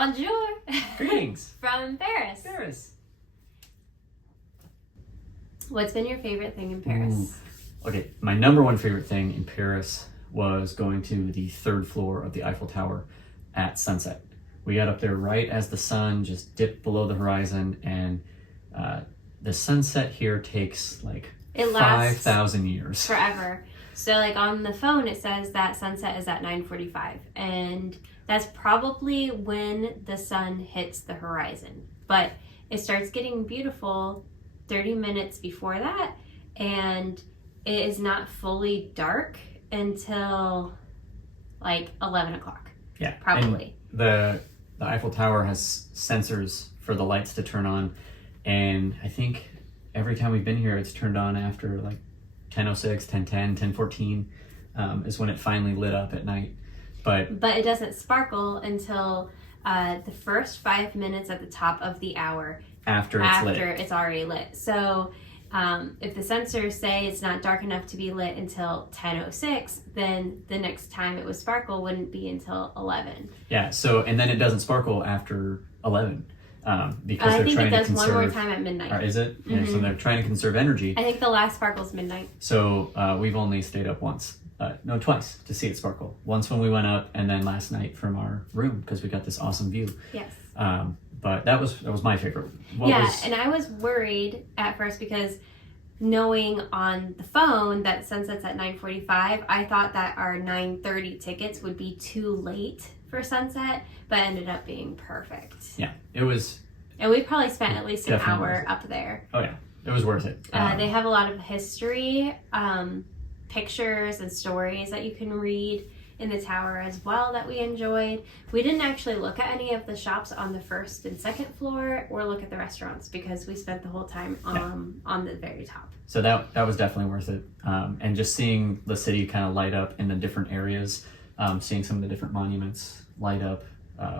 Bonjour. Greetings. From Paris. Paris. What's been your favorite thing in Paris? Okay, my number one favorite thing in Paris was going to the third floor of the Eiffel Tower at sunset. We got up there right as the sun just dipped below the horizon, and the sunset here takes like It lasts 5,000 years. Forever. So like on the phone it says that sunset is at 9:45, and that's probably when the sun hits the horizon. But it starts getting beautiful 30 minutes before that, and it is not fully dark until like 11 o'clock. Yeah, probably. And the Eiffel Tower has sensors for the lights to turn on, and I think every time we've been here it's turned on after like 10:06, 10:10, 10:14 is when it finally lit up at night. But it doesn't sparkle until the first 5 minutes at the top of the hour after it's already lit. So if the sensors say it's not dark enough to be lit until 10:06, then the next time it would sparkle wouldn't be until 11. Yeah, so, and then it doesn't sparkle after 11 because I they're think trying it to does conserve. one more time at midnight. Is it? Yeah, so they're trying to conserve energy. I think the last sparkle's midnight. So we've only stayed up once. No, twice to see it sparkle. Once when we went up, and then last night from our room because we got this awesome view. Yes. But that was my favorite. And I was worried at first because knowing on the phone that sunsets at 9:45, I thought that our 9:30 tickets would be too late for sunset, but ended up being perfect. Yeah, it was. And we probably spent at least an Definitely hour up there. Oh yeah, it was worth it. They have a lot of history, pictures and stories that you can read in the tower as well that we enjoyed. We didn't actually look at any of the shops on the first and second floor or look at the restaurants because we spent the whole time on the very top. So that was definitely worth it. And just seeing the city kind of light up in the different areas, seeing some of the different monuments light up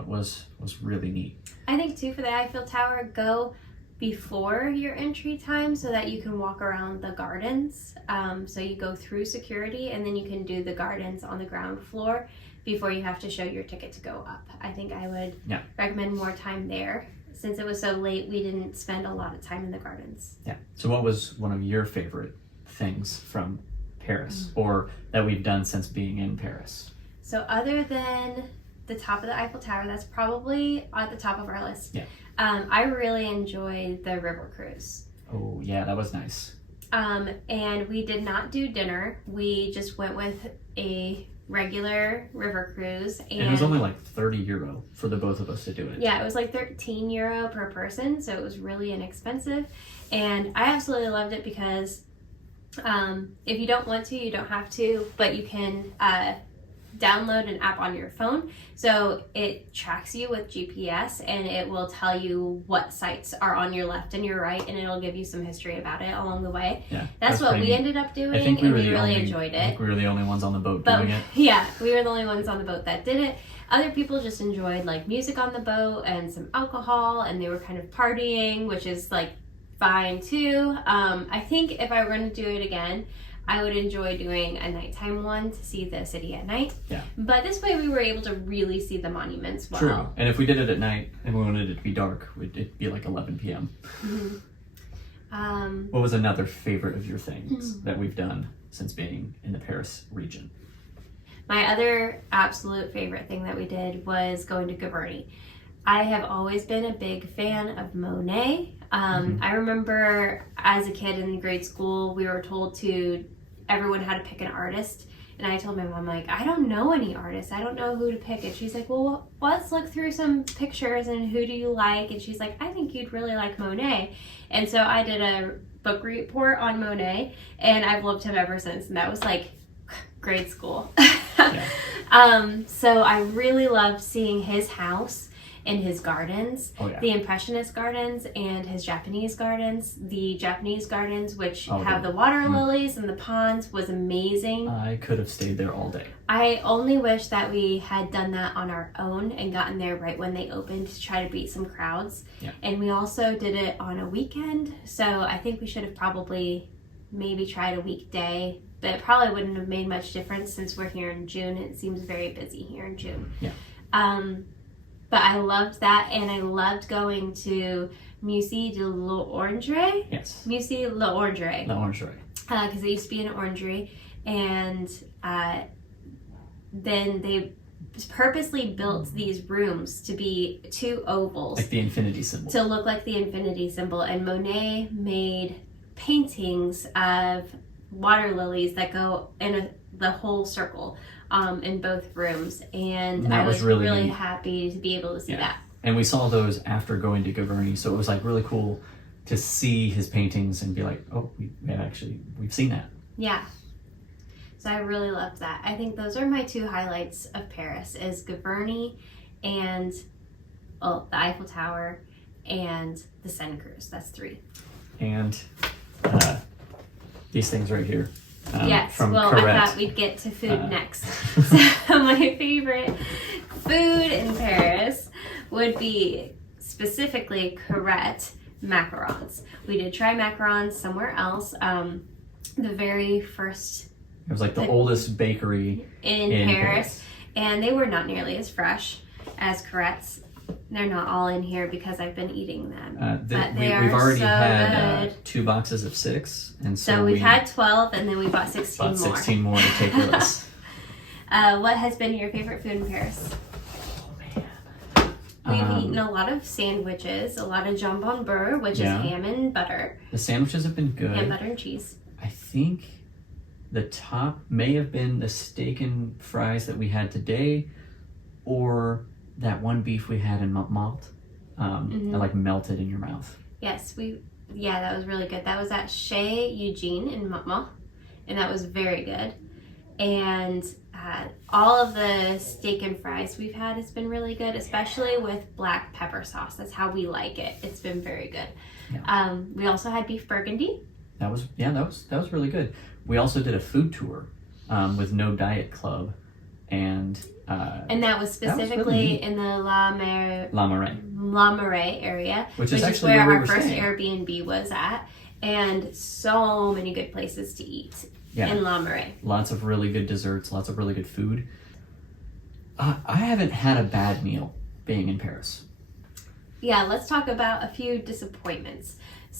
was really neat. I think too, for the Eiffel Tower, go before your entry time so that you can walk around the gardens. So you go through security and then you can do the gardens on the ground floor before you have to show your ticket to go up. I think I would recommend more time there. Since it was so late, we didn't spend a lot of time in the gardens. Yeah. So what was one of your favorite things from Paris or that we've done since being in Paris? So other than the top of the Eiffel Tower, that's probably at the top of our list. Yeah. I really enjoyed the river cruise. Oh yeah, that was nice. And we did not do dinner. We just went with a regular river cruise. And it was only like €30 for the both of us to do it. Yeah, it was like €13 per person, so it was really inexpensive. And I absolutely loved it because if you don't want to, you don't have to, but you can download an app on your phone, so it tracks you with GPS and it will tell you what sites are on your left and your right, and it'll give you some history about it along the way. Yeah, that's what we ended up doing, and we really enjoyed it. I think we were the only ones on the boat doing it. Yeah, we were the only ones on the boat that did it. Other people just enjoyed like music on the boat and some alcohol, and they were kind of partying, which is like fine too. I think if I were going to do it again, I would enjoy doing a nighttime one to see the city at night. Yeah. But this way we were able to really see the monuments well. True. And if we did it at night and we wanted it to be dark, it'd be like 11 p.m. What was another favorite of your things that we've done since being in the Paris region? My other absolute favorite thing that we did was going to Giverny. I have always been a big fan of Monet. I remember as a kid in grade school, we were told everyone had to pick an artist. And I told my mom, like, I don't know any artists. I don't know who to pick. And she's like, well, let's look through some pictures and who do you like? And she's like, I think you'd really like Monet. And so I did a book report on Monet, and I've loved him ever since. And that was like grade school. So I really loved seeing his house and his gardens, the Impressionist gardens and his Japanese gardens. The Japanese gardens, which have the water lilies and the ponds, was amazing. I could have stayed there all day. I only wish that we had done that on our own and gotten there right when they opened to try to beat some crowds. Yeah. And we also did it on a weekend, so I think we should have probably maybe tried a weekday, but it probably wouldn't have made much difference since we're here in June. It seems very busy here in June. Yeah. But I loved that, and I loved going to Musée de l'Orangerie. Yes. Musée de l'Orangerie. L'Orangerie. Because it used to be an orangery, and then they purposely built these rooms to be two ovals. Like the infinity symbol. To look like the infinity symbol. And Monet made paintings of water lilies that go in the whole circle in both rooms. And I was really neat. happy to be able to see that. And we saw those after going to Gavarni, so it was like really cool to see his paintings and be like, oh, we've seen that. Yeah. So I really loved that. I think those are my two highlights of Paris, is Gavarni and the Eiffel Tower and the Seine Cruise. That's 3. And these things right here. Yes, from well, Carrette. I thought we'd get to food next. So my favorite food in Paris would be specifically Carrette macarons. We did try macarons somewhere else. The very first It was like the oldest bakery in Paris, and they were not nearly as fresh as Carrette's. They're not all in here because I've been eating them. But they are we've already so had good. 2 boxes of 6, and So we've had 12, and then we bought 16 bought more. 16 more to take with us. What has been your favorite food in Paris? Oh man, We've eaten a lot of sandwiches, a lot of jambon beurre, which is ham and butter, the sandwiches have been good. ham, butter, and cheese. I think the top may have been the steak and fries that we had today, or that one beef we had in Montmartre. That like melted in your mouth. Yes, that was really good. That was at Chez Eugene in Montmartre, and that was very good. And all of the steak and fries we've had has been really good, especially with black pepper sauce. That's how we like it. It's been very good. Yeah. We also had beef burgundy. That was really good. We also did a food tour with No Diet Club, and that was specifically in the La Marais area, which is actually where where we our were first staying. Airbnb was at, and so many good places to eat in La Marais. Lots of really good desserts, lots of really good food. I haven't had a bad meal being in Paris. Yeah, let's talk about a few disappointments.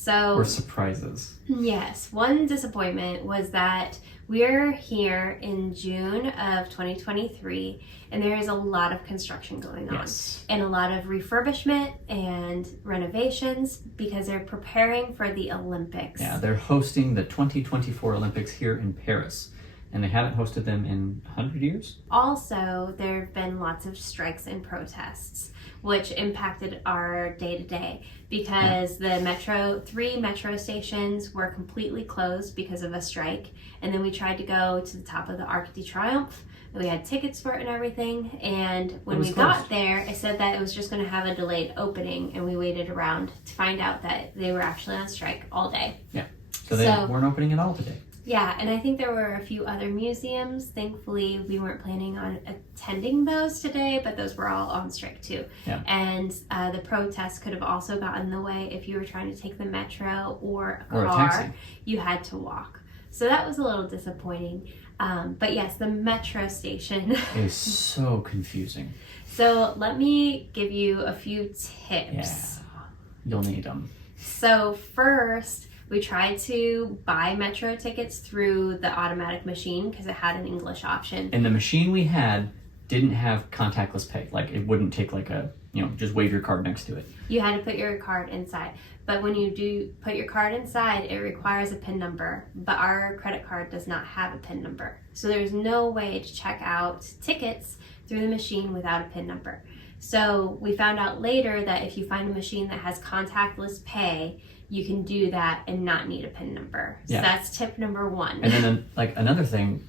Or surprises. Yes, one disappointment was that we're here in June of 2023, and there is a lot of construction going on. Yes. And a lot of refurbishment and renovations because they're preparing for the Olympics. Yeah, they're hosting the 2024 Olympics here in Paris, and they haven't hosted them in 100 years. Also, there have been lots of strikes and protests, which impacted our day-to-day because the 3 metro stations were completely closed because of a strike. And then we tried to go to the top of the Arc de Triomphe. We had tickets for it and everything. And when we got there, it said that it was just going to have a delayed opening. And we waited around to find out that they were actually on strike all day. Yeah, so they weren't opening at all today. Yeah, and I think there were a few other museums. Thankfully, we weren't planning on attending those today, but those were all on strike too. Yeah. And the protests could have also gotten in the way if you were trying to take the metro or a Or a car. taxi. You had to walk. So that was a little disappointing. But yes, the metro station is so confusing. So let me give you a few tips. Yeah, you'll need them. So first, we tried to buy metro tickets through the automatic machine because it had an English option. And the machine we had didn't have contactless pay. Like, it wouldn't take like a, just wave your card next to it. You had to put your card inside. But when you do put your card inside, it requires a PIN number. But our credit card does not have a PIN number. So there's no way to check out tickets through the machine without a PIN number. So we found out later that if you find a machine that has contactless pay, you can do that and not need a PIN number. So that's tip number 1. And then another thing,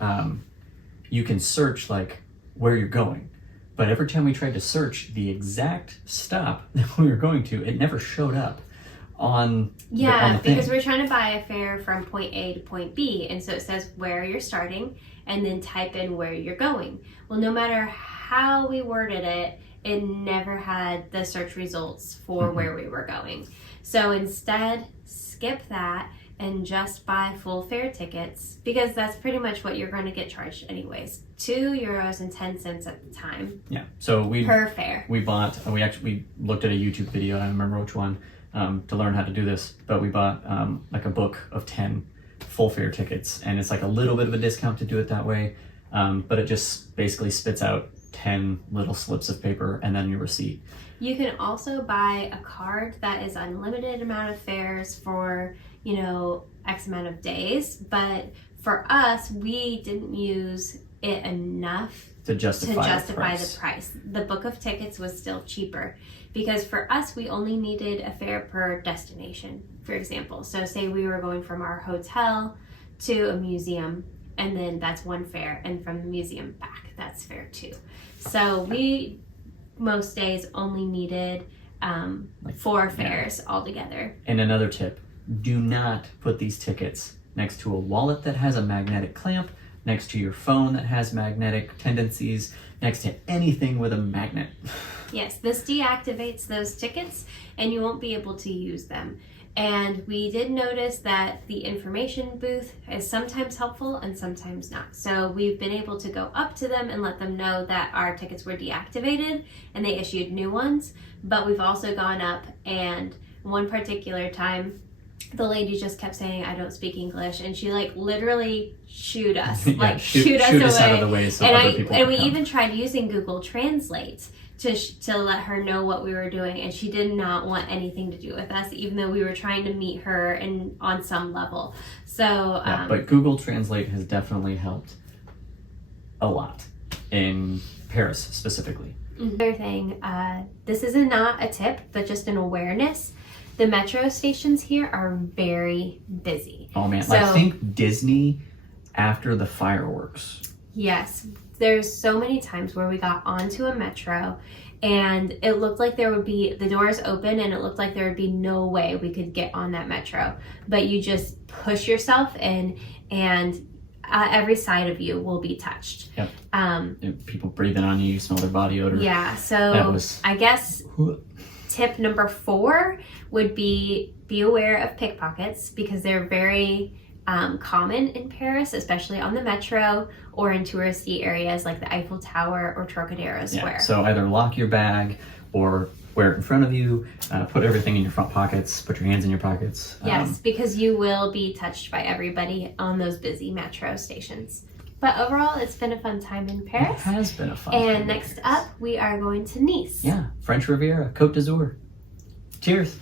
you can search where you're going. But every time we tried to search the exact stop that we were going to, it never showed up on the thing. Because we're trying to buy a fare from point A to point B. And so it says where you're starting and then type in where you're going. Well, no matter how we worded it, it never had the search results for where we were going. So instead, skip that and just buy full fare tickets, because that's pretty much what you're going to get charged anyways. €2.10 at the time. Yeah. So per fare. We looked at a YouTube video, I don't remember which one, to learn how to do this, but we bought like a book of 10 full fare tickets, and it's like a little bit of a discount to do it that way, but it just basically spits out 10 little slips of paper and then your receipt. You can also buy a card that is unlimited amount of fares for, X amount of days, but for us, we didn't use it enough to justify the price. The book of tickets was still cheaper, because for us, we only needed a fare per destination, for example. So say we were going from our hotel to a museum, and then that's one fare, and from the museum back, that's fare 2. So we most days only needed 4 fares altogether. And another tip, do not put these tickets next to a wallet that has a magnetic clamp, next to your phone that has magnetic tendencies, next to anything with a magnet. Yes, this deactivates those tickets and you won't be able to use them. And we did notice that the information booth is sometimes helpful and sometimes not. So we've been able to go up to them and let them know that our tickets were deactivated and they issued new ones. But we've also gone up, and one particular time, the lady just kept saying, "I don't speak English," and she literally shooed us, shoot us out of the way so and other people and we come. even tried using Google Translate to let her know what we were doing, and she did not want anything to do with us, even though we were trying to meet her on some level. So but Google Translate has definitely helped a lot in Paris specifically. Another thing, this is not a tip, but just an awareness. The metro stations here are very busy. Oh man, So, I think Disney after the fireworks. Yes, there's so many times where we got onto a metro and it looked like there would be, the doors open and it looked like there would be no way we could get on that metro. But you just push yourself in, and every side of you will be touched. Yep. And people breathing on you, you smell their body odor. Yeah, so I guess tip number 4 would be aware of pickpockets, because they're very common in Paris, especially on the metro or in touristy areas like the Eiffel Tower or Trocadero Square. Yeah, so either lock your bag or wear it in front of you, put everything in your front pockets, put your hands in your pockets. Yes, because you will be touched by everybody on those busy metro stations. But overall, it's been a fun time in Paris. It has been a fun time. And next up, we are going to Nice. Yeah, French Riviera, Côte d'Azur. Cheers.